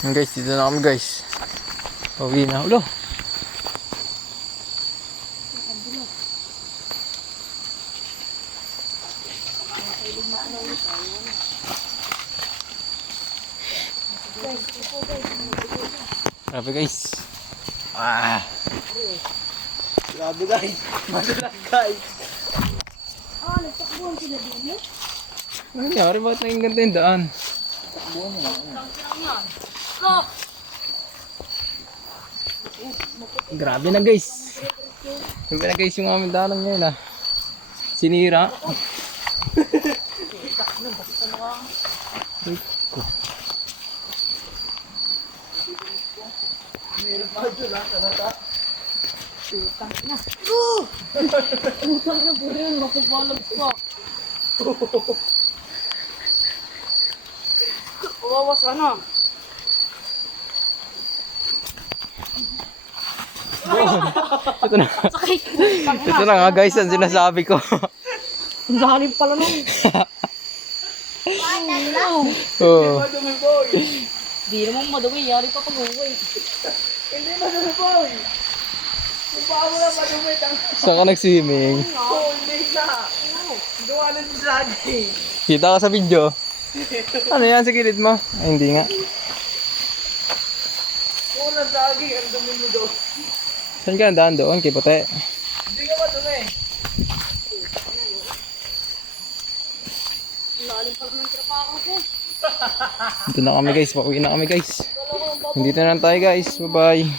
Guys, dito na kami guys. Pauwi na. Ulo. Grabe guys. Grabe guys. Madulas guys. Nagtakbuhan sila din eh. Ano nangyari? Bakit naging ganda yung daan? Grabe na guys. Grabe na guys yung aming daanan ngayon Sinira. Utang na po rin, mapapalag pa. Kawawa sana. Ito na. Sakit. Ito na nga guys ang sinasabi ko. Ang lalim pala nun. Oh. Madumi boy. Di naman madumi, yari pa pag-uwi. Hindi madumi boy. Kung paano na madumi tang. Saan ka nag-swimming? Oh, hindi na. Gawa na si Zagi. Kita ka sa video. Ano yan sa gilid mo? Ay hindi nga. Oo na Zagi, ang dumi mo daw. Saan ka nandaan doon? Kay Puti. Hindi ka madumi. Ang lalim pala ng trapaka ko. Dito na kami guys. Pauwi na kami guys. Dito na lang tayo guys. Bye bye.